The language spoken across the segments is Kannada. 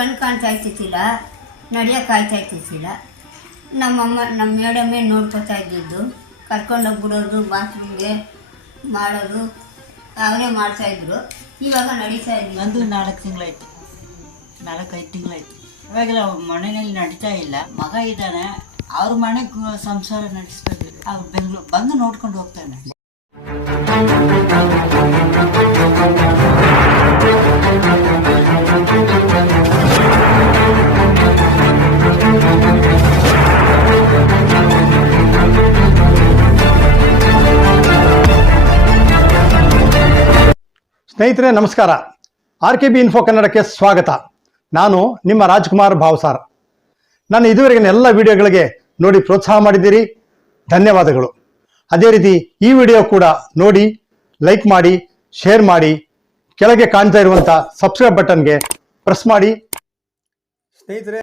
ಕಣ್ಣು ಕಾಣ್ತಾ ಇರ್ತಿದ್ದಿಲ್ಲ, ನಡೆಯೋಕೆ ಆಯ್ತಾ ಇರ್ತಿದ್ದಿಲ್ಲ. ನಮ್ಮ ಮೇಡಮೇ ನೋಡ್ಕೊತಾ ಇದ್ದಿದ್ದು, ಕರ್ಕೊಂಡೋಗ್ಬಿಡೋದು, ಬಾತ್ರೂಮ್ಗೆ ಮಾಡೋದು ಅವನೇ ಮಾಡ್ತಾಯಿದ್ರು. ಇವಾಗ ನಡೀತಾ ಇದ್ವಿ. ನಂದು 4 ತಿಂಗಳಾಯ್ತು, 4-5 ತಿಂಗಳಾಯ್ತು. ಇವಾಗೆಲ್ಲ ಮನೆಯಲ್ಲಿ ನಡೀತಾ ಇಲ್ಲ. ಮಗ ಇದ್ದಾನೆ, ಅವ್ರ ಮನೆಗೆ ಸಂಸಾರ ನಡೆಸ್ಬೇಕು. ಅವ್ರು ಬೆಂಗಳೂರು ಬಂದು ನೋಡ್ಕೊಂಡು ಹೋಗ್ತಾನೆ. ಸ್ನೇಹಿತರೆ ನಮಸ್ಕಾರ. RKB ಇನ್ಫೋ ಕನ್ನಡಕ್ಕೆ ಸ್ವಾಗತ. ನಾನು ನಿಮ್ಮ ರಾಜ್ಕುಮಾರ್ ಭಾವಸಾರ್. ನಾನು ಇದುವರೆಗಿನ ಎಲ್ಲ ವಿಡಿಯೋಗಳಿಗೆ ನೋಡಿ ಪ್ರೋತ್ಸಾಹ ಮಾಡಿದ್ದೀರಿ, ಧನ್ಯವಾದಗಳು. ಅದೇ ರೀತಿ ಈ ವಿಡಿಯೋ ಕೂಡ ನೋಡಿ, ಲೈಕ್ ಮಾಡಿ, ಶೇರ್ ಮಾಡಿ, ಕೆಳಗೆ ಕಾಣ್ತಾ ಇರುವಂಥ ಸಬ್ಸ್ಕ್ರೈಬ್ ಬಟನ್ಗೆ ಪ್ರೆಸ್ ಮಾಡಿ. ಸ್ನೇಹಿತರೆ,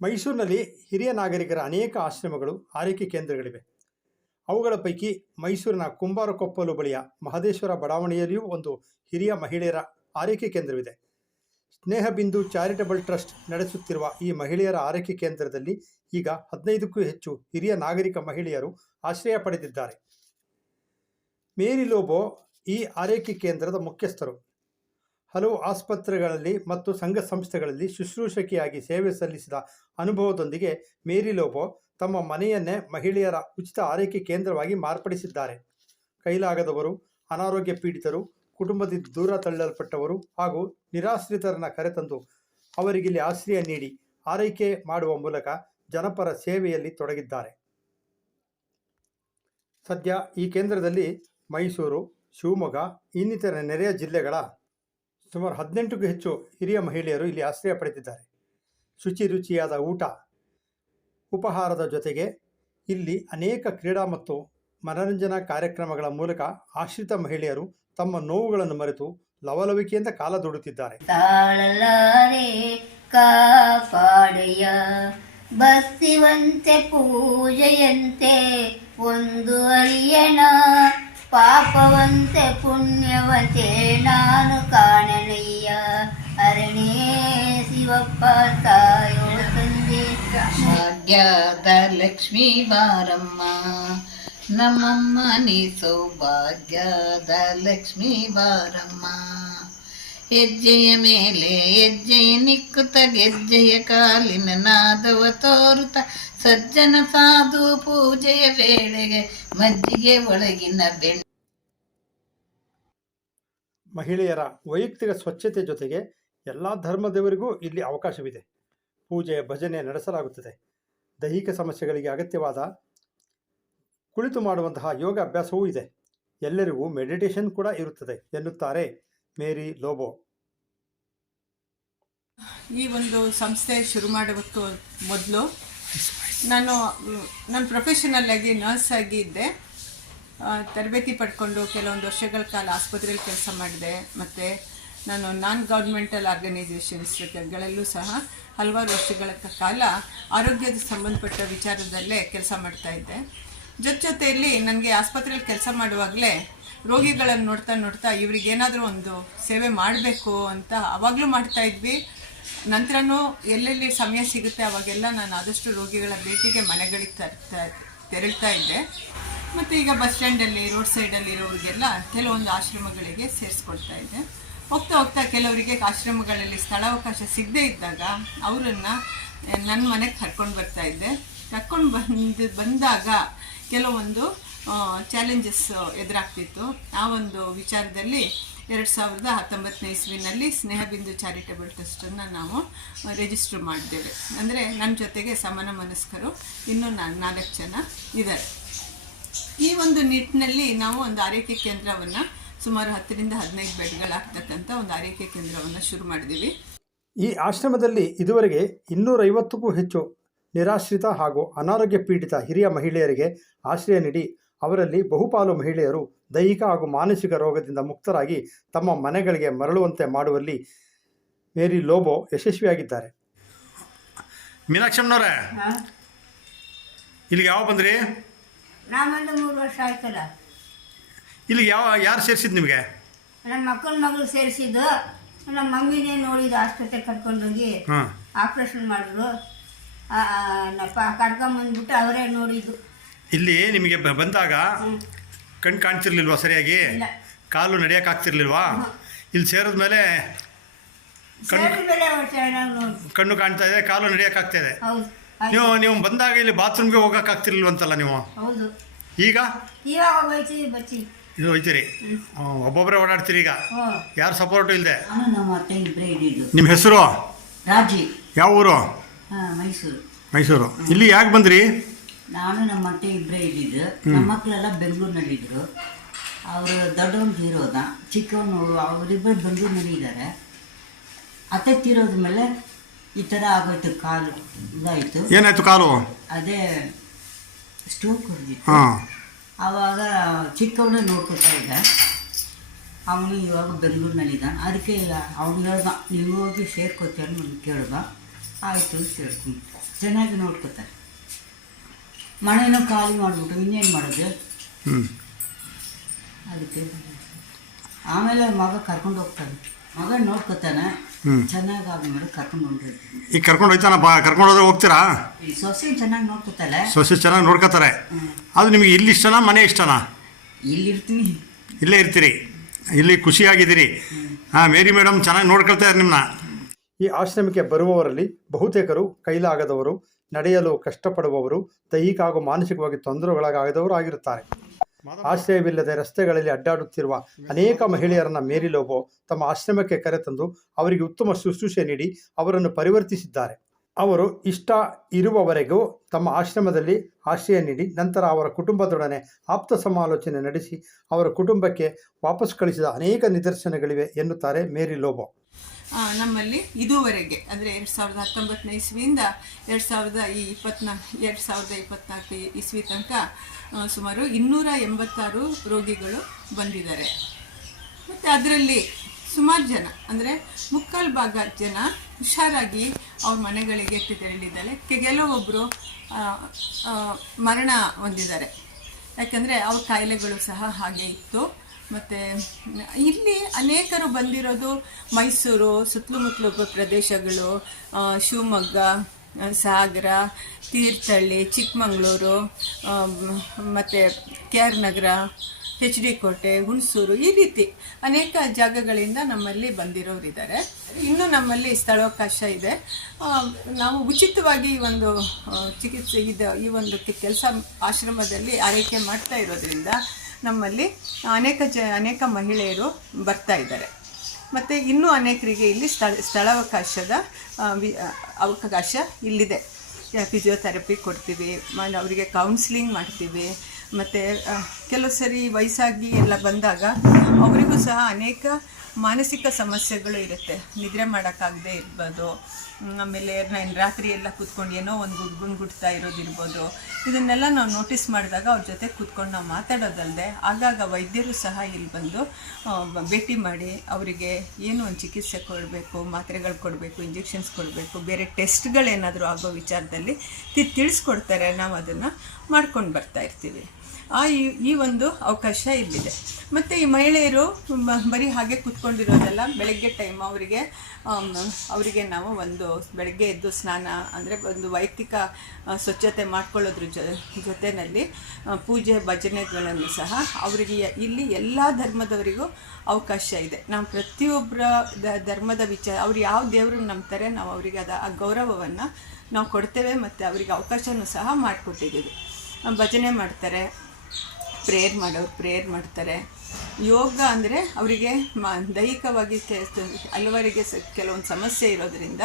ಮೈಸೂರಿನಲ್ಲಿ ಹಿರಿಯ ನಾಗರಿಕರ ಅನೇಕ ಆಶ್ರಮಗಳು, ಆರೈಕೆ ಕೇಂದ್ರಗಳಿವೆ. ಅವುಗಳ ಪೈಕಿ ಮೈಸೂರಿನ ಕುಂಬಾರಕೊಪ್ಪಲು ಬಳಿಯ ಮಹದೇಶ್ವರ ಬಡಾವಣೆಯಲ್ಲಿಯೂ ಒಂದು ಹಿರಿಯ ಮಹಿಳೆಯರ ಆರೈಕೆ ಕೇಂದ್ರವಿದೆ. ಸ್ನೇಹಬಿಂದು ಚಾರಿಟಬಲ್ ಟ್ರಸ್ಟ್ ನಡೆಸುತ್ತಿರುವ ಈ ಮಹಿಳೆಯರ ಆರೈಕೆ ಕೇಂದ್ರದಲ್ಲಿ ಈಗ 15ಕ್ಕೂ ಹೆಚ್ಚು ಹಿರಿಯ ನಾಗರಿಕ ಮಹಿಳೆಯರು ಆಶ್ರಯ ಪಡೆದಿದ್ದಾರೆ. ಮೇರಿ ಲೋಬೋ ಈ ಆರೈಕೆ ಕೇಂದ್ರದ ಮುಖ್ಯಸ್ಥರು. ಹಲವು ಆಸ್ಪತ್ರೆಗಳಲ್ಲಿ ಮತ್ತು ಸಂಘ ಸಂಸ್ಥೆಗಳಲ್ಲಿ ಶುಶ್ರೂಷಕಿಯಾಗಿ ಸೇವೆ ಸಲ್ಲಿಸಿದ ಅನುಭವದೊಂದಿಗೆ ಮೇರಿ ಲೋಬೋ ತಮ್ಮ ಮನೆಯನ್ನೇ ಮಹಿಳೆಯರ ಉಚಿತ ಆರೈಕೆ ಕೇಂದ್ರವಾಗಿ ಮಾರ್ಪಡಿಸಿದ್ದಾರೆ. ಕೈಲಾಗದವರು, ಅನಾರೋಗ್ಯ ಪೀಡಿತರು, ಕುಟುಂಬದಿಂದ ದೂರ ತಳ್ಳಲ್ಪಟ್ಟವರು ಹಾಗೂ ನಿರಾಶ್ರಿತರನ್ನ ಕರೆತಂದು ಅವರಿಗಿಲ್ಲಿ ಆಶ್ರಯ ನೀಡಿ ಆರೈಕೆ ಮಾಡುವ ಮೂಲಕ ಜನಪರ ಸೇವೆಯಲ್ಲಿ ತೊಡಗಿದ್ದಾರೆ. ಸದ್ಯ ಈ ಕೇಂದ್ರದಲ್ಲಿ ಮೈಸೂರು, ಶಿವಮೊಗ್ಗ ಇನ್ನಿತರ ನೆರೆಯ ಜಿಲ್ಲೆಗಳ ಸುಮಾರು 18ಕ್ಕೂ ಹೆಚ್ಚು ಹಿರಿಯ ಮಹಿಳೆಯರು ಇಲ್ಲಿ ಆಶ್ರಯ ಪಡೆದಿದ್ದಾರೆ. ಶುಚಿ ರುಚಿಯಾದ ಊಟ, ಉಪಹಾರದ ಜೊತೆಗೆ ಇಲ್ಲಿ ಅನೇಕ ಕ್ರೀಡಾ ಮತ್ತು ಮನರಂಜನಾ ಕಾರ್ಯಕ್ರಮಗಳ ಮೂಲಕ ಆಶ್ರಿತ ಮಹಿಳೆಯರು ತಮ್ಮ ನೋವುಗಳನ್ನು ಮರೆತು ಲವಲವಿಕೆಯಿಂದ ಕಾಲ ದುಡುತ್ತಿದ್ದಾರೆ. ತಾಳಲಾರೆ ಕಾಪಾಡೆಯ ಭಕ್ತಿವಂತೆ ಪೂಜೆಯಂತೆ ಒಂದು ಅರಿಯನ ಪಾಪವಂತೆ ಪುಣ್ಯವಂತೆ ನಾನು ಕಾಣನಯ್ಯ ಅರಣೇ ಶಿವಪ್ಪ ತಾಯೋ ತಂದೆ. ಭಾಗ್ಯದ ಲಕ್ಷ್ಮೀ ಬಾರಮ್ಮ ನಮ್ಮಮ್ಮ, ನೀ ಸೌಭಾಗ್ಯದ ಲಕ್ಷ್ಮೀ ಬಾರಮ್ಮ. ಹೆಜ್ಜೆಯ ಮೇಲೆ ಹೆಜ್ಜೆಯ ನಿಕ್ಕುತ್ತ ಗೆಜ್ಜೆಯ ಕಾಲಿನ ನಾದವ ತೋರುತ್ತ ಸಜ್ಜನ ಸಾಧು ಪೂಜೆಯ ವೇಳೆಗೆ ಮಜ್ಜಿಗೆ ಒಳಗಿನ ಬೆಣ್ಣೆ. ಮಹಿಳೆಯರ ವೈಯಕ್ತಿಕ ಸ್ವಚ್ಛತೆ ಜೊತೆಗೆ ಎಲ್ಲ ಧರ್ಮದವರಿಗೂ ಇಲ್ಲಿ ಅವಕಾಶವಿದೆ. ಪೂಜೆ ಭಜನೆ ನಡೆಸಲಾಗುತ್ತದೆ. ದೈಹಿಕ ಸಮಸ್ಯೆಗಳಿಗೆ ಅಗತ್ಯವಾದ ಕುಳಿತು ಮಾಡುವಂತಹ ಯೋಗ ಅಭ್ಯಾಸವೂ ಇದೆ. ಎಲ್ಲರಿಗೂ ಮೆಡಿಟೇಷನ್ ಕೂಡ ಇರುತ್ತದೆ ಎನ್ನುತ್ತಾರೆ ಮೇರಿ ಲೋಬೋ. ಈ ಒಂದು ಸಂಸ್ಥೆ ಶುರು ಮಾಡೋದಕ್ಕೂ ಮೊದಲು ನಾನು ಪ್ರೊಫೆಷನಲ್ ಆಗಿ ನರ್ಸ್ ಆಗಿ ಇದ್ದೆ. ತರಬೇತಿ ಪಡ್ಕೊಂಡು ಕೆಲವೊಂದು ವರ್ಷಗಳ ಕಾಲ ಆಸ್ಪತ್ರೆಯಲ್ಲಿ ಕೆಲಸ ಮಾಡಿದೆ. ಮತ್ತು ನಾನು ನಾನ್ ಗೌರ್ಮೆಂಟಲ್ ಆರ್ಗನೈಸೇಷನ್ಸ್ಗಳಲ್ಲೂ ಸಹ ಹಲವಾರು ವರ್ಷಗಳ ಕಾಲ ಆರೋಗ್ಯದ ಸಂಬಂಧಪಟ್ಟ ವಿಚಾರದಲ್ಲೇ ಕೆಲಸ ಮಾಡ್ತಾಯಿದ್ದೆ. ಜೊತೆಯಲ್ಲಿ ನನಗೆ ಆಸ್ಪತ್ರೆಯಲ್ಲಿ ಕೆಲಸ ಮಾಡುವಾಗಲೇ ರೋಗಿಗಳನ್ನು ನೋಡ್ತಾ ಇವ್ರಿಗೇನಾದರೂ ಒಂದು ಸೇವೆ ಮಾಡಬೇಕು ಅಂತ ಆವಾಗಲೂ ಮಾಡ್ತಾಯಿದ್ವಿ. ನಂತರನೂ ಎಲ್ಲೆಲ್ಲಿ ಸಮಯ ಸಿಗುತ್ತೆ ಅವಾಗೆಲ್ಲ ನಾನು ಆದಷ್ಟು ರೋಗಿಗಳ ಭೇಟಿಗೆ ಮನೆಗಳಿಗೆ ತೆರಳ್ತಾ ಇದ್ದೆ. ಮತ್ತು ಈಗ ಬಸ್ ಸ್ಟ್ಯಾಂಡಲ್ಲಿ, ರೋಡ್ ಸೈಡಲ್ಲಿ ಇರೋರಿಗೆಲ್ಲ ಕೆಲವೊಂದು ಆಶ್ರಮಗಳಿಗೆ ಸೇರಿಸ್ಕೊಳ್ತಾ ಇದ್ದೆ. ಹೋಗ್ತಾ ಕೆಲವರಿಗೆ ಆಶ್ರಮಗಳಲ್ಲಿ ಸ್ಥಳಾವಕಾಶ ಸಿಗದೇ ಇದ್ದಾಗ ಅವರನ್ನು ನನ್ನ ಮನೆಗೆ ಕರ್ಕೊಂಡು ಬರ್ತಾಯಿದ್ದೆ. ಕರ್ಕೊಂಡು ಬಂದಾಗ ಕೆಲವೊಂದು ಚಾಲೆಂಜಸ್ ಎದುರಾಗ್ತಿತ್ತು. ಆ ಒಂದು ವಿಚಾರದಲ್ಲಿ 2019 ಇಸ್ವಿನಲ್ಲಿ ಸ್ನೇಹಬಿಂದು ಚಾರಿಟಬಲ್ ಟ್ರಸ್ಟನ್ನು ನಾವು ರಿಜಿಸ್ಟರ್ ಮಾಡಿದ್ದೇವೆ. ಅಂದರೆ ನನ್ನ ಜೊತೆಗೆ ಸಮಾನ ಮನಸ್ಕರು ಇನ್ನೂ 4 ಜನ ಇದ್ದಾರೆ. ಈ ಒಂದು ನಿಟ್ಟಿನಲ್ಲಿ ನಾವು ಒಂದು ಆರೈಕೆ ಕೇಂದ್ರವನ್ನು ಸುಮಾರು 10ರಿಂದ 15 ಬೆಡ್ಗಳಾಗ್ತಕ್ಕಂಥ ಒಂದು ಆರೈಕೆ ಕೇಂದ್ರವನ್ನು ಶುರು ಮಾಡಿದ್ದೀವಿ. ಈ ಆಶ್ರಮದಲ್ಲಿ ಇದುವರೆಗೆ 250ಕ್ಕೂ ಹೆಚ್ಚು ನಿರಾಶ್ರಿತ ಹಾಗೂ ಅನಾರೋಗ್ಯ ಪೀಡಿತ ಹಿರಿಯ ಮಹಿಳೆಯರಿಗೆ ಆಶ್ರಯ ನೀಡಿ ಅವರಲ್ಲಿ ಬಹುಪಾಲು ಮಹಿಳೆಯರು ದೈಹಿಕ ಹಾಗೂ ಮಾನಸಿಕ ರೋಗದಿಂದ ಮುಕ್ತರಾಗಿ ತಮ್ಮ ಮನೆಗಳಿಗೆ ಮರಳುವಂತೆ ಮಾಡುವಲ್ಲಿ ಮೇರಿ ಲೋಬೋ ಯಶಸ್ವಿಯಾಗಿದ್ದಾರೆ. ಮೀನಾಕ್ಷಮ್ಮನವರೇ, ಇಲ್ಲಿಗೆ ಯಾವ ಬಂದ್ರಿ? ನಾವೊಂದು 3 ವರ್ಷ ಆಯ್ತಲ್ಲ. ಇಲ್ಲಿಗೆ ಯಾರು ಸೇರಿಸಿದ್ದು ನಿಮಗೆ? ನನ್ನ ಮಕ್ಕಳ ಮಗಳು ಸೇರಿಸಿದ್ದು. ನಮ್ಮ ಮಮ್ಮಿನೇ ನೋಡಿದ್ದು ಆಸ್ಪತ್ರೆಗೆ ಕರ್ಕೊಂಡೋಗಿ ಹಾಂ ಆಪ್ರೇಷನ್ ಮಾಡಿದ್ರು. ಕರ್ಕೊಂಬಂದ್ಬಿಟ್ಟು ಅವರೇ ನೋಡಿದ್ದು. ಇಲ್ಲಿ ನಿಮಗೆ ಬಂದಾಗ ಕಣ್ಣು ಕಾಣ್ತಿರ್ಲಿಲ್ವಾ ಸರಿಯಾಗಿ? ಇಲ್ಲ. ಕಾಲು ನಡೆಯೋಕ್ಕಾಗ್ತಿರ್ಲಿಲ್ವಾ? ಇಲ್ಲಿ ಸೇರಿದ ಮೇಲೆ ಸೇರಿದ ಮೇಲೆ ಚೆನ್ನಾಗಿ ನೋಡಿ. ಕಣ್ಣು ಕಾಣ್ತಾ ಇದೆ, ಕಾಲು ನಡೆಯೋಕ್ಕಾಗ್ತಾ ಇದೆ. ಹೌದು ನೀವು ಬಂದಾಗ ಇಲ್ಲಿ ಬಾತ್ರೂಮ್ಗೆ ಹೋಗೋಕ್ಕಾಗ್ತಿರ್ಲಿಲ್ವಂತಲ್ಲ ನೀವು? ಹೌದು. ಈಗ ಇವಾಗ ಹೋಗ್ತೀವಿ ಬಚ್ಚಿ ನೀವು ಹೋಯ್ತೀರಿ, ಒಬ್ಬೊಬ್ಬರೇ ಓಡಾಡ್ತೀರಿ ಈಗ, ಯಾರು ಸಪೋರ್ಟು ಇಲ್ಲದೆ. ನಾನು ನಮ್ಮ ಅತ್ತೆ ಇಬ್ಬರೇ ಇದ್ದಿದ್ದು. ನಿಮ್ಮ ಹೆಸರು? ರಾಜಿ. ಯಾವ ಊರು? ಮೈಸೂರು. ಮೈಸೂರು. ಇಲ್ಲಿ ಯಾಕೆ ಬಂದ್ರಿ? ನಾನು ನಮ್ಮ ಅತ್ತೆ ಇಬ್ಬರೇ ಇದ್ದಿದ್ದು. ನಮ್ಮ ಮಕ್ಕಳೆಲ್ಲ ಬೆಂಗಳೂರಿನಲ್ಲಿ ಇದ್ದರು. ಅವರು ದೊಡ್ಡವನು ತೀರೋದ, ಚಿಕ್ಕವನು ಅವರಿಬ್ಬರು ಬೆಂಗಳೂರಿನಲ್ಲಿ ಇದ್ದಾರೆ. ಅತ್ತೆ ತೀರೋದ ಮೇಲೆ ಈ ಥರ ಆಗೋಯ್ತು, ಕಾಲು ಇದಾಯಿತು. ಏನಾಯ್ತು ಕಾಲು? ಅದೇ ಸ್ಟ್ರೋಕ್ ಹೊಡೆದಿತ್ತು. ಹಾಂ. ಆವಾಗ ಚಿಕ್ಕವನೇ ನೋಡ್ಕೊತಾ ಇದ್ದ. ಅವನು ಇವಾಗ ಬೆಂಗಳೂರಿನಲ್ಲಿದ್ದಾನೆ. ಅದಕ್ಕೆ ಅವ್ನು ಹೇಳ್ದ, ನೀವು ಹೋಗಿ ಸೇರ್ಕೋತೀಯ ಅಂತ ಕೇಳ್ದ. ಆಯಿತು, ಸೇರ್ಕೊಂಡು ಚೆನ್ನಾಗಿ ನೋಡ್ಕೊತಾರೆ. ಮನೇನೂ ಖಾಲಿ ಮಾಡಿಬಿಟ್ಟು ಇನ್ನೇನು ಮಾಡೋದು. ಅದಕ್ಕೆ ಆಮೇಲೆ ಮಗ ಕರ್ಕೊಂಡು ಹೋಗ್ತಾನೆ, ಮಗ ನೋಡ್ಕೊತಾನೆ. ಚೆನ್ನಾಗಿ ಆದ್ಮೇಲೆ ಕರ್ಕೊಂಡು ಹೊಂಟಿರ್ತೀನಿ. ಈಗ ಕರ್ಕೊಂಡು ಹೋಯ್ತಾನ? ಕರ್ಕೊಂಡು ಹೋದ್ರೆ ಹೋಗ್ತೀರಾ? ಈ ಸೊಸೆ ಚೆನ್ನಾಗಿ ನೋಡ್ಕೊತಾಳೆ. ಸೊಸೆ ಚೆನ್ನಾಗಿ ನೋಡ್ಕೋತಾರೆ. ಅದು ನಿಮಗೆ ಇಲ್ಲಿ ಇಷ್ಟನಾ ಮನೆ ಇಷ್ಟನಾ? ಇಲ್ಲಿರ್ತೀನಿ. ಇಲ್ಲೇ ಇರ್ತೀರಿ, ಇಲ್ಲಿ ಖುಷಿಯಾಗಿದ್ದೀರಿ. ಹಾಂ, ಮೇರಿ ಮೇಡಮ್ ಚೆನ್ನಾಗಿ ನೋಡ್ಕೊಳ್ತಾರೆ ನಿಮ್ಮನ್ನ. ಈ ಆಶ್ರಮಕ್ಕೆ ಬರುವವರಲ್ಲಿ ಬಹುತೇಕರು ಕೈಲಾಗದವರು, ನಡೆಯಲು ಕಷ್ಟಪಡುವವರು, ದೈಹಿಕ ಹಾಗೂ ಮಾನಸಿಕವಾಗಿ ತೊಂದರೆಗೊಳಗಾಗದವರು ಆಗಿರುತ್ತಾರೆ. ಆಶ್ರಯವಿಲ್ಲದೆ ರಸ್ತೆಗಳಲ್ಲಿ ಅಡ್ಡಾಡುತ್ತಿರುವ ಅನೇಕ ಮಹಿಳೆಯರನ್ನು ಮೇರಿ ಲೋಬೋ ತಮ್ಮ ಆಶ್ರಮಕ್ಕೆ ಕರೆತಂದು ಅವರಿಗೆ ಉತ್ತಮ ಶುಶ್ರೂಷೆ ನೀಡಿ ಅವರನ್ನು ಪರಿವರ್ತಿಸಿದ್ದಾರೆ. ಅವರು ಇಷ್ಟ ಇರುವವರೆಗೂ ತಮ್ಮ ಆಶ್ರಮದಲ್ಲಿ ಆಶ್ರಯ ನೀಡಿ ನಂತರ ಅವರ ಕುಟುಂಬದೊಡನೆ ಆಪ್ತ ಸಮಾಲೋಚನೆ ನಡೆಸಿ ಅವರ ಕುಟುಂಬಕ್ಕೆ ವಾಪಸ್ ಕಳಿಸಿದ ಅನೇಕ ನಿದರ್ಶನಗಳಿವೆ ಎನ್ನುತ್ತಾರೆ ಮೇರಿ ಲೋಬೋ. ನಮ್ಮಲ್ಲಿ ಇದುವರೆಗೆ ಅಂದರೆ 2019 ಇಸ್ವಿಯಿಂದ 2024 ಇಸ್ವಿ ತನಕ ಸುಮಾರು 286 ರೋಗಿಗಳು ಬಂದಿದ್ದಾರೆ. ಮತ್ತು ಅದರಲ್ಲಿ ಸುಮಾರು ಜನ ಅಂದರೆ 3/4 ಭಾಗ ಜನ ಹುಷಾರಾಗಿ ಅವ್ರ ಮನೆಗಳಿಗೆ ತೆರಳಿದ್ದಾರೆ. ಕೆಲವೊಬ್ಬರು ಮರಣ ಹೊಂದಿದ್ದಾರೆ. ಯಾಕಂದರೆ ಅವ್ರ ಕಾಯಿಲೆಗಳು ಸಹ ಹಾಗೆ ಇತ್ತು. ಮತ್ತು ಇಲ್ಲಿ ಅನೇಕರು ಬಂದಿರೋದು ಮೈಸೂರು ಸುತ್ತಮುತ್ತಲು ಪ್ರದೇಶಗಳು, ಶಿವಮೊಗ್ಗ, ಸಾಗರ, ತೀರ್ಥಹಳ್ಳಿ, ಚಿಕ್ಕಮಗಳೂರು, ಮತ್ತು KR ನಗರ, HD ಕೋಟೆ, ಹುಣಸೂರು, ಈ ರೀತಿ ಅನೇಕ ಜಾಗಗಳಿಂದ ನಮ್ಮಲ್ಲಿ ಬಂದಿರೋರಿದ್ದಾರೆ. ಇನ್ನೂ ನಮ್ಮಲ್ಲಿ ಸ್ಥಳಾವಕಾಶ ಇದೆ. ನಾವು ಉಚಿತವಾಗಿ ಈ ಒಂದು ಚಿಕಿತ್ಸೆ ಈ ಒಂದು ಕೆಲಸ ಆಶ್ರಮದಲ್ಲಿ ಆರೈಕೆ ಮಾಡ್ತಾ ಇರೋದ್ರಿಂದ ನಮ್ಮಲ್ಲಿ ಅನೇಕ ಮಹಿಳೆಯರು ಬರ್ತಾ ಇದ್ದಾರೆ. ಮತ್ತು ಇನ್ನೂ ಅನೇಕರಿಗೆ ಇಲ್ಲಿ ಸ್ಥಳಾವಕಾಶದ ಅವಕಾಶ ಇಲ್ಲಿದೆ. ಫಿಸಿಯೋಥೆರಪಿ ಕೊಡ್ತೀವಿ, ಅವರಿಗೆ ಕೌನ್ಸಿಲಿಂಗ್ ಮಾಡ್ತೀವಿ. ಮತ್ತು ಕೆಲವು ಸರಿ ವಯಸ್ಸಾಗಿ ಎಲ್ಲ ಬಂದಾಗ ಅವರಿಗೂ ಸಹ ಅನೇಕ ಮಾನಸಿಕ ಸಮಸ್ಯೆಗಳು ಇರುತ್ತೆ. ನಿದ್ರೆ ಮಾಡೋಕ್ಕಾಗದೇ ಇರ್ಬೋದು, ಆಮೇಲೆ ರಾತ್ರಿ ಎಲ್ಲ ಕೂತ್ಕೊಂಡು ಏನೋ ಒಂದು ಗುಡ್ತಾ ಇರೋದಿರ್ಬೋದು. ಇದನ್ನೆಲ್ಲ ನಾವು ನೋಟಿಸ್ ಮಾಡಿದಾಗ ಅವ್ರ ಜೊತೆ ಕೂತ್ಕೊಂಡು ನಾವು ಮಾತಾಡೋದಲ್ಲದೆ ಆಗಾಗ ವೈದ್ಯರು ಸಹ ಇಲ್ಲಿ ಬಂದು ಭೇಟಿ ಮಾಡಿ ಅವರಿಗೆ ಏನು ಒಂದು ಚಿಕಿತ್ಸೆ ಕೊಡಬೇಕು, ಮಾತ್ರೆಗಳು ಕೊಡಬೇಕು, ಇಂಜೆಕ್ಷನ್ಸ್ ಕೊಡಬೇಕು, ಬೇರೆ ಟೆಸ್ಟ್ಗಳೇನಾದರೂ ಆಗೋ ವಿಚಾರದಲ್ಲಿ ತಿಳಿಸ್ಕೊಡ್ತಾರೆ. ನಾವು ಅದನ್ನು ಮಾಡ್ಕೊಂಡು ಬರ್ತಾ ಇರ್ತೀವಿ. ಈ ಒಂದು ಅವಕಾಶ ಇಲ್ಲಿದೆ. ಮತ್ತು ಈ ಮಹಿಳೆಯರು ಬರೀ ಹಾಗೆ ಕೂತ್ಕೊಂಡಿರೋದಲ್ಲ, ಬೆಳಗ್ಗೆ ಟೈಮ್ ಅವರಿಗೆ ನಾವು ಒಂದು ಬೆಳಗ್ಗೆ ಎದ್ದು ಸ್ನಾನ ಅಂದರೆ ಒಂದು ವೈಯಕ್ತಿಕ ಸ್ವಚ್ಛತೆ ಮಾಡ್ಕೊಳ್ಳೋದ್ರ ಜೊತೆಯಲ್ಲಿ ಪೂಜೆ ಭಜನೆಗಳನ್ನು ಸಹ ಅವರಿಗೆ ಇಲ್ಲಿ ಎಲ್ಲ ಧರ್ಮದವರಿಗೂ ಅವಕಾಶ ಇದೆ. ನಾವು ಪ್ರತಿಯೊಬ್ಬರ ಧರ್ಮದ ಅವ್ರು ಯಾವ ದೇವ್ರನ್ನ ನಂಬ್ತಾರೆ ನಾವು ಅವರಿಗೆ ಆ ಗೌರವವನ್ನು ನಾವು ಕೊಡ್ತೇವೆ. ಮತ್ತು ಅವರಿಗೆ ಅವಕಾಶನೂ ಸಹ ಮಾಡಿಕೊಟ್ಟಿದ್ದೀವಿ. ಭಜನೆ ಮಾಡ್ತಾರೆ, ಪ್ರೇಯರ್ ಮಾಡ್ತಾರೆ. ಯೋಗ ಅಂದರೆ ಅವರಿಗೆ ದೈಹಿಕವಾಗಿ ಹಲವರಿಗೆ ಕೆಲವೊಂದು ಸಮಸ್ಯೆ ಇರೋದರಿಂದ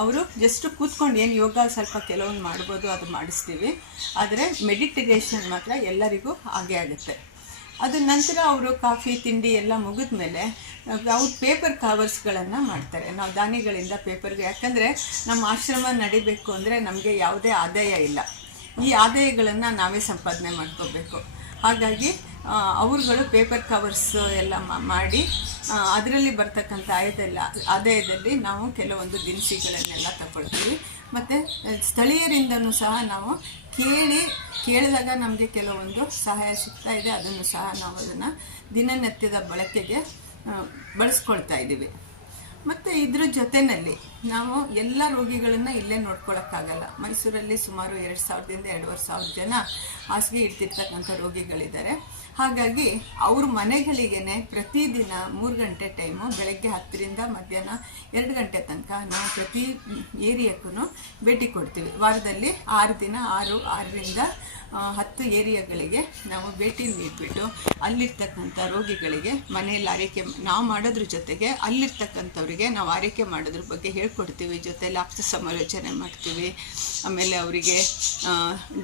ಅವರು ಜಸ್ಟ್ ಕೂತ್ಕೊಂಡು ಏನು ಯೋಗ ಸ್ವಲ್ಪ ಕೆಲವೊಂದು ಮಾಡ್ಬೋದು, ಅದು ಮಾಡಿಸ್ತೀವಿ. ಆದರೆ ಮೆಡಿಟೇಷನ್ ಮಾತ್ರ ಎಲ್ಲರಿಗೂ ಹಾಗೆ ಆಗುತ್ತೆ. ಅದ ನಂತರ ಅವರು ಕಾಫಿ ತಿಂಡಿ ಎಲ್ಲ ಮುಗಿದ ಮೇಲೆ ಅವ್ರು ಪೇಪರ್ ಕವರ್ಸ್ಗಳನ್ನು ಮಾಡ್ತಾರೆ. ನಾವು ದಾನಿಗಳಿಂದ ಪೇಪರ್ಗೆ, ಯಾಕಂದರೆ ನಮ್ಮ ಆಶ್ರಮ ನಡಿಬೇಕು ಅಂದರೆ ನಮಗೆ ಯಾವುದೇ ಆದಾಯ ಇಲ್ಲ. ಈ ಆದಾಯಗಳನ್ನು ನಾವೇ ಸಂಪಾದನೆ ಮಾಡ್ಕೋಬೇಕು. ಹಾಗಾಗಿ ಅವರುಗಳು ಪೇಪರ್ ಕವರ್ಸ್ ಎಲ್ಲ ಮಾಡಿ ಅದರಲ್ಲಿ ಬರ್ತಕ್ಕಂಥ ಆದಾಯದಲ್ಲಿ ನಾವು ಕೆಲವೊಂದು ದಿನಸಿಗಳನ್ನೆಲ್ಲ ತಗೊಳ್ತೀವಿ. ಮತ್ತು ಸ್ಥಳೀಯರಿಂದನೂ ಸಹ ನಾವು ಕೇಳಿದಾಗ ನಮಗೆ ಕೆಲವೊಂದು ಸಹಾಯ ಸಿಗ್ತಾ ಇದೆ. ಅದನ್ನು ಸಹ ನಾವು ಅದನ್ನು ದಿನನಿತ್ಯದ ಬಳಕೆಗೆ ಬಳಸ್ಕೊಳ್ತಾ ಇದ್ದೀವಿ. ಮತ್ತು ಇದ್ರ ಜೊತೆಯಲ್ಲಿ ನಾವು ಎಲ್ಲ ರೋಗಿಗಳನ್ನು ಇಲ್ಲೇ ನೋಡ್ಕೊಳ್ಳೋಕ್ಕಾಗಲ್ಲ. ಮೈಸೂರಲ್ಲಿ ಸುಮಾರು 2000ದಿಂದ 2500 ಜನ ಹಾಸಿಗೆ ಇಡ್ತಿರ್ತಕ್ಕಂಥ ರೋಗಿಗಳಿದ್ದಾರೆ. ಹಾಗಾಗಿ ಅವ್ರ ಮನೆಗಳಿಗೇ ಪ್ರತಿದಿನ 3 ಗಂಟೆ ಟೈಮು, ಬೆಳಗ್ಗೆ 10ರಿಂದ ಮಧ್ಯಾಹ್ನ 2 ಗಂಟೆ ತನಕ ನಾವು ಪ್ರತಿ ಏರಿಯಾಕ್ಕೂ ಭೇಟಿ ಕೊಡ್ತೀವಿ. ವಾರದಲ್ಲಿ 6 ದಿನ 6ರಿಂದ 10 ಏರಿಯಾಗಳಿಗೆ ನಾವು ಭೇಟಿ ನೀಡಿಬಿಟ್ಟು ಅಲ್ಲಿರ್ತಕ್ಕಂಥ ರೋಗಿಗಳಿಗೆ ಮನೆಯಲ್ಲಿ ಆರೈಕೆ ನಾವು ಮಾಡೋದ್ರ ಜೊತೆಗೆ ಅಲ್ಲಿರ್ತಕ್ಕಂಥವ್ರಿಗೆ ನಾವು ಆರೈಕೆ ಮಾಡೋದ್ರ ಬಗ್ಗೆ ಹೇಳ್ಕೊಡ್ತೀವಿ. ಜೊತೆಲಿ ಆಪ್ತ ಸಮಾಲೋಚನೆ ಮಾಡ್ತೀವಿ. ಆಮೇಲೆ ಅವರಿಗೆ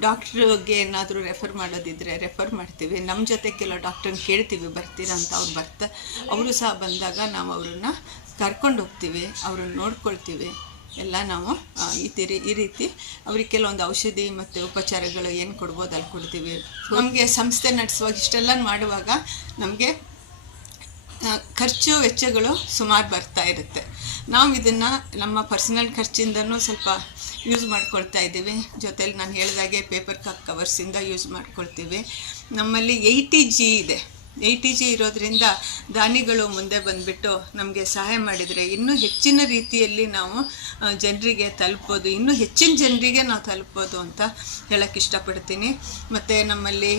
ಡಾಕ್ಟ್ರಿಗೆ ಏನಾದರೂ ರೆಫರ್ ಮಾಡೋದಿದ್ದರೆ ರೆಫರ್ ಮಾಡ್ತೀವಿ. ನಮ್ಮ ಜೊತೆ ಕೆಲವು ಡಾಕ್ಟ್ರನ್ನ ಕೇಳ್ತೀವಿ ಬರ್ತೀರಾ ಅಂತ. ಅವರು ಸಹ ಬಂದಾಗ ನಾವು ಅವ್ರನ್ನ ಕರ್ಕೊಂಡು ಹೋಗ್ತೀವಿ, ಅವ್ರನ್ನ ನೋಡ್ಕೊಳ್ತೀವಿ. ಎಲ್ಲ ನಾವು ಈ ರೀತಿ ಅವ್ರಿಗೆ ಕೆಲವೊಂದು ಔಷಧಿ ಮತ್ತು ಉಪಚಾರಗಳು ಏನು ಕೊಡ್ಬೋದು ಅಲ್ಲಿ ಕೊಡ್ತೀವಿ. ನಮಗೆ ಸಂಸ್ಥೆ ನಡೆಸುವಾಗ ಇಷ್ಟೆಲ್ಲ ಮಾಡುವಾಗ ನಮಗೆ ಖರ್ಚು ವೆಚ್ಚಗಳು ಸುಮಾರು ಬರ್ತಾ ಇರುತ್ತೆ. ನಾವು ಇದನ್ನು ನಮ್ಮ ಪರ್ಸನಲ್ ಖರ್ಚಿಂದನೂ ಸ್ವಲ್ಪ ಯೂಸ್ ಮಾಡ್ಕೊಳ್ತಾ ಇದ್ದೀವಿ. ಜೊತೆಲಿ ನಾನು ಹೇಳಿದಾಗೆ ಪೇಪರ್ ಕವರ್ಸಿಂದ ಯೂಸ್ ಮಾಡ್ಕೊಳ್ತೀವಿ. ನಮ್ಮಲ್ಲಿ 80G ಇದೆ. 80G ಇರೋದ್ರಿಂದ ದಾನಿಗಳು ಮುಂದೆ ಬಂದುಬಿಟ್ಟು ನಮಗೆ ಸಹಾಯ ಮಾಡಿದರೆ ಇನ್ನೂ ಹೆಚ್ಚಿನ ರೀತಿಯಲ್ಲಿ ನಾವು ಜನರಿಗೆ ತಲುಪ್ಬೋದು, ಇನ್ನೂ ಹೆಚ್ಚಿನ ಜನರಿಗೆ ನಾವು ತಲುಪ್ಬೋದು ಅಂತ ಹೇಳೋಕ್ಕೆ ಇಷ್ಟಪಡ್ತೀನಿ. ಮತ್ತು ನಮ್ಮಲ್ಲಿ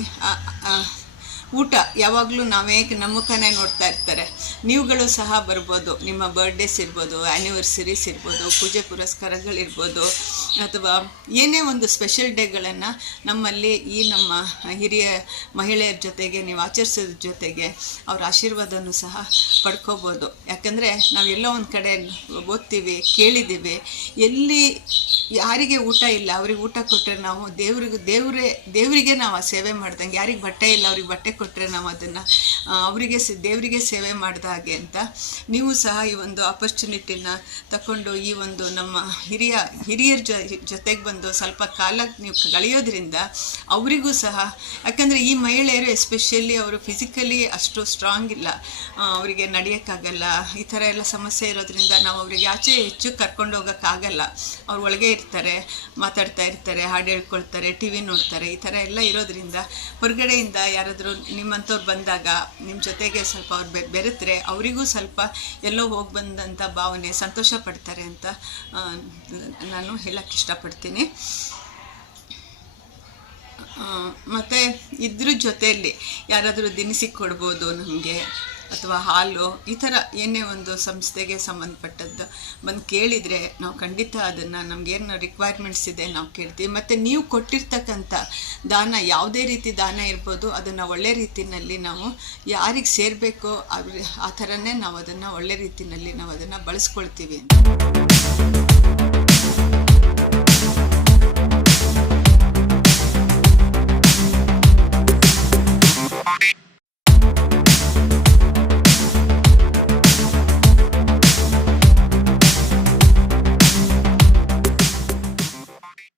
ಊಟ ಯಾವಾಗಲೂ ನಾವೇ ನಮ್ಮ ಮುಖನೇ ನೋಡ್ತಾ ಇರ್ತಾರೆ. ನೀವುಗಳು ಸಹ ಬರ್ಬೋದು. ನಿಮ್ಮ ಬರ್ಡೇಸ್ ಇರ್ಬೋದು, ಆ್ಯನಿವರ್ಸರೀಸ್ ಇರ್ಬೋದು, ಪೂಜೆ ಪುರಸ್ಕಾರಗಳಿರ್ಬೋದು, ಅಥವಾ ಏನೇ ಒಂದು ಸ್ಪೆಷಲ್ ಡೇಗಳನ್ನು ನಮ್ಮಲ್ಲಿ ಈ ನಮ್ಮ ಹಿರಿಯ ಮಹಿಳೆಯರ ಜೊತೆಗೆ ನೀವು ಆಚರಿಸೋದ್ರ ಜೊತೆಗೆ ಅವ್ರ ಆಶೀರ್ವಾದನೂ ಸಹ ಪಡ್ಕೋಬೋದು. ಯಾಕಂದರೆ ನಾವೆಲ್ಲೋ ಒಂದು ಕಡೆ ಓದ್ತೀವಿ, ಕೇಳಿದ್ದೀವಿ, ಎಲ್ಲಿ ಯಾರಿಗೆ ಊಟ ಇಲ್ಲ ಅವ್ರಿಗೆ ಊಟ ಕೊಟ್ಟರೆ ನಾವು ದೇವರಿಗೆ ನಾವು ಆ ಸೇವೆ ಮಾಡ್ದಂಗೆ. ಯಾರಿಗೆ ಬಟ್ಟೆ ಇಲ್ಲ ಅವ್ರಿಗೆ ಬಟ್ಟೆ ಕೊಟ್ಟರೆ ನಾವು ಅದನ್ನು ಅವರಿಗೆ ದೇವರಿಗೆ ಸೇವೆ ಮಾಡಿದ ಹಾಗೆ ಅಂತ. ನೀವು ಸಹ ಈ ಒಂದು ಆಪರ್ಚುನಿಟಿನ ತಗೊಂಡು ಈ ಒಂದು ನಮ್ಮ ಹಿರಿಯರ ಜೊತೆಗೆ ಬಂದು ಸ್ವಲ್ಪ ಕಾಲ ನೀವು ಕಳೆಯೋದ್ರಿಂದ ಅವರಿಗೂ ಸಹ, ಯಾಕಂದರೆ ಈ ಮಹಿಳೆಯರು ಎಸ್ಪೆಷಲಿ ಅವರು ಫಿಸಿಕಲಿ ಅಷ್ಟು ಸ್ಟ್ರಾಂಗ್ ಇಲ್ಲ, ಅವರಿಗೆ ನಡೆಯೋಕ್ಕಾಗಲ್ಲ, ಈ ಥರ ಎಲ್ಲ ಸಮಸ್ಯೆ ಇರೋದ್ರಿಂದ ನಾವು ಅವರಿಗೆ ಆಚೆ ಹೆಚ್ಚು ಕರ್ಕೊಂಡು ಹೋಗೋಕ್ಕಾಗಲ್ಲ. ಅವ್ರು ಒಳಗೆ ಇರ್ತಾರೆ, ಮಾತಾಡ್ತಾ ಇರ್ತಾರೆ, ಹಾಡು ಹೇಳ್ಕೊಳ್ತಾರೆ, TV ನೋಡ್ತಾರೆ. ಈ ಥರ ಎಲ್ಲ ಇರೋದ್ರಿಂದ ಹೊರಗಡೆಯಿಂದ ಯಾರಾದರೂ ನಿಮ್ಮಂಥವ್ರು ಬಂದಾಗ ನಿಮ್ಮ ಜೊತೆಗೆ ಸ್ವಲ್ಪ ಅವ್ರು ಬೆರೆತರೆ ಅವರಿಗೂ ಸ್ವಲ್ಪ ಎಲ್ಲೋ ಹೋಗಿ ಬಂದಂಥ ಭಾವನೆ, ಸಂತೋಷ ಪಡ್ತಾರೆ ಅಂತ ನಾನು ಹೇಳೋಕ್ಕೆ ಇಷ್ಟಪಡ್ತೀನಿ. ಮತ್ತು ಇದ್ರ ಜೊತೆಯಲ್ಲಿ ಯಾರಾದರೂ ದಿನಸಿ ಕೊಡ್ಬೋದು ನಮಗೆ, ಅಥವಾ ಹಾಲು, ಈ ಥರ ಏನೇ ಒಂದು ಸಂಸ್ಥೆಗೆ ಸಂಬಂಧಪಟ್ಟದ್ದು ಬಂದು ಕೇಳಿದರೆ ನಾವು ಖಂಡಿತ ಅದನ್ನು ನಮಗೇನು ರಿಕ್ವೈರ್ಮೆಂಟ್ಸ್ ಇದೆ ನಾವು ಕೇಳ್ತೀವಿ. ಮತ್ತು ನೀವು ಕೊಟ್ಟಿರ್ತಕ್ಕಂಥ ದಾನ ಯಾವುದೇ ರೀತಿ ದಾನ ಇರ್ಬೋದು, ಅದನ್ನು ಒಳ್ಳೆ ರೀತಿಯಲ್ಲಿ ನಾವು ಯಾರಿಗೆ ಸೇರಬೇಕೋ ಆ ಥರನೇ ನಾವು ಅದನ್ನು ಒಳ್ಳೆ ರೀತಿಯಲ್ಲಿ ನಾವು ಅದನ್ನು ಬಳಸ್ಕೊಳ್ತೀವಿ.